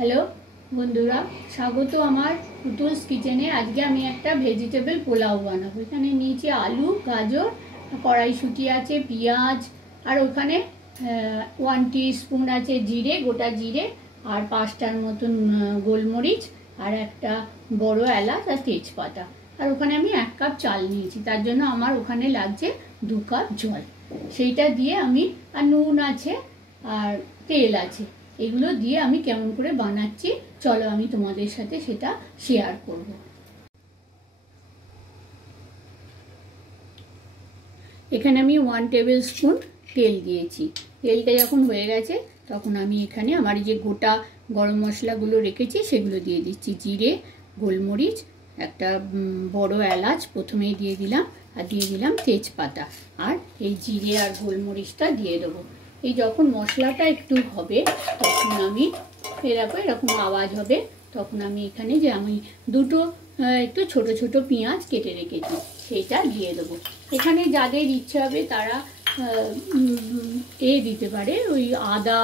Hello বন্ধুরা, স্বাগত আমার পুতুলস কিচেনে। আজকে আমি একটা ভেজিটেবল পোলাও বানাবো। এখানে নিয়েছি আলু, গাজর, কড়াইশুঁটি আছে, পেঁয়াজ, আর ওখানে 1 টিস্পুন আছে জিরে, গোটা জিরে, আর 5টার মতন গোলমরিচ, আর একটা বড় এলাচ আর তেজপাতা। আর ওখানে আমি 1 কাপ চাল নিয়েছি, তার জন্য আমার ওখানে লাগছে 2 কাপ জল। সেইটা দিয়ে আমি, আর নুন আছে আর তেল আছে, এগুলো দিয়ে আমি কেমন করে বানাচ্ছি চলো আমি তোমাদের সাথে সেটা শেয়ার করব। এখানে আমি 1 টেবিল স্পুন তেল দিয়েছি। তেলটা যখন হয়ে গেছে তখন আমি এখানে আমার যে গোটা গরম মশলাগুলো রেখেছি সেগুলো দিয়ে দিচ্ছি। জিরে, গোলমরিচ, একটা বড় এলাচ প্রথমেই দিয়ে দিলাম, আর দিয়ে দিলাম তেজপাতা, আর এই জিরে আর গোলমরিচটা দিয়ে দেবো। এই যখন মশলাটা একটু হবে তখন আমি এরকম আওয়াজ হবে, তখন আমি এখানে যে আমি দুটো একটু ছোট ছোট পেঁয়াজ কেটে রেখেছি সেটা দিয়ে দেবো। এখানে যাদের ইচ্ছে হবে তারা দিতে পারে, ওই আদা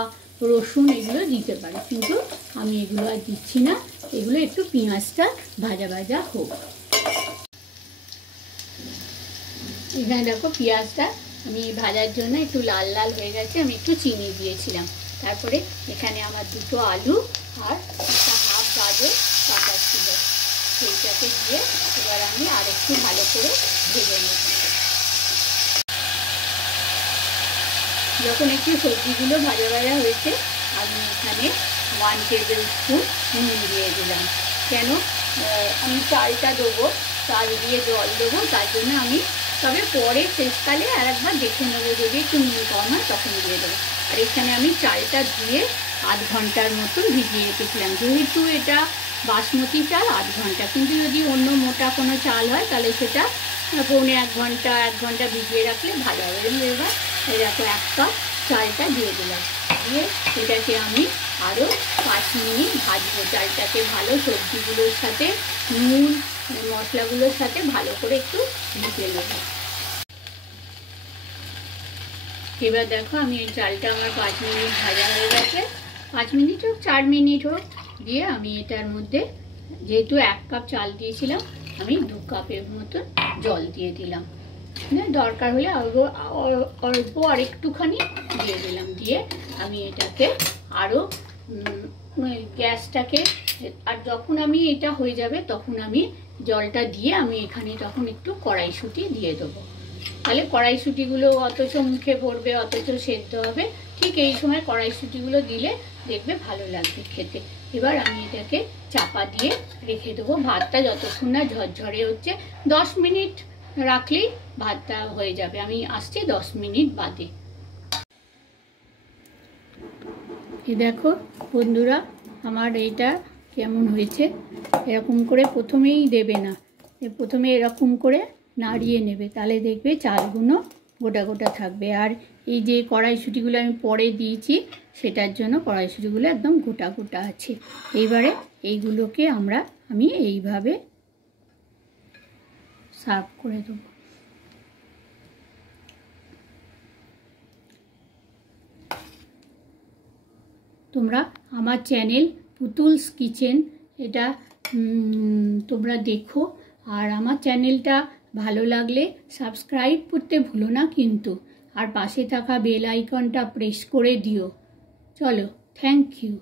রসুন এগুলো দিতে পারে, কিন্তু আমি এগুলো আর দিচ্ছি না। এগুলো একটু পেঁয়াজটা ভাজা ভাজা হোক। এখানে দেখো পেঁয়াজটা আমি ভাজার জন্য একটু লাল লাল হয়ে গেছে, আমি একটু চিনি দিয়েছিলাম। তারপরে এখানে আমার দুটো আলু আর একটা হাফ গাজর কাটা ছিল, সেইটাকে দিয়ে এবার আমি আর একটু ভালো করে ভেজে নেব। যখন একটু সবজিগুলো ভাজা ভাজা হয়েছে আমি এখানে 1 টেবিল স্পুন নুন দিয়ে দিলাম। কেন আমি চালটা দেবো, চাল দিয়ে জল দেবো, তার জন্য আমি তবে পরে শেষকালে আর একবার দেখে নেবো, যদি একটু নুন কম হয় তখন দিয়ে দেবো। আর এখানে আমি চালটা ধুয়ে আধ ঘন্টার মতন ভিজিয়ে রেখেছিলাম। যেহেতু এটা বাসমতি চাল 8 ঘন্টা, কিন্তু যদি অন্য মোটা কোনো চাল হয় তাহলে সেটা পৌনে 1 ঘন্টা ভিজিয়ে রাখলে ভালো হবে। এবার এরকম 1 কাপ চালটা দিয়ে দিলাম, দিয়ে এটাকে আমি আরও 5 মিনিট ভাজবো। চালটাকে ভালো সবজিগুলোর সাথে নুন মশলাগুলোর সাথে ভালো করে একটু ভেজে নেব। এবার দেখো আমি এই চালটা আমার 5 মিনিট ভাজা হয়ে গেছে। 5 মিনিট হোক 4 মিনিট হোক, দিয়ে আমি এটার মধ্যে যেহেতু 1 কাপ চাল দিয়েছিলাম আমি 2 কাপের মতো জল দিয়ে দিলাম। দরকার হলে অল্প আর একটুখানি দিয়ে দিলাম। দিয়ে আমি এটাকে আরও গ্যাসটাকে, আর যখন আমি এটা হয়ে যাবে তখন আমি জলটা দিয়ে আমি এখানে তখন একটু কড়াইশুঁটি দিয়ে দেবো। তাহলে কড়াইশুঁটিগুলো অথচ মুখে পড়বে, অথচ সেদ্ধ হবে। ঠিক এই সময় কড়াইশুঁটিগুলো দিলে দেখবে ভালো লাগবে খেতে। এবার আমি এটাকে চাপা দিয়ে রেখে দেবো। ভাতটা যতক্ষণ না ঝরঝরে হচ্ছে, 10 মিনিট রাখলেই ভাতটা হয়ে যাবে। আমি আসছি 10 মিনিট বাদে। এই দেখো বন্ধুরা, আমার এইটা কেমন হয়েছে। এরকম করে প্রথমেই দেবে না, প্রথমে এরকম করে নাড়িয়ে নেবে, তাহলে দেখবে চালগুলো গোটা গোটা থাকবে। আর এই যে কড়াইশুঁটিগুলো আমি পরে দিয়েছি সেটার জন্য কড়াইশুঁটিগুলো একদম গোটা গোটা আছে। এইবারে এইগুলোকে আমি এইভাবে সার্ভ করে দেবো। তোমরা আমার চ্যানেল পুতুলস কিচেন এটা তোমরা দেখো, আর আমার চ্যানেলটা ভালো লাগলে সাবস্ক্রাইব করতে ভুলো না কিন্তু, আর পাশে থাকা বেল আইকনটা প্রেস করে দিও। চলো, থ্যাংক ইউ।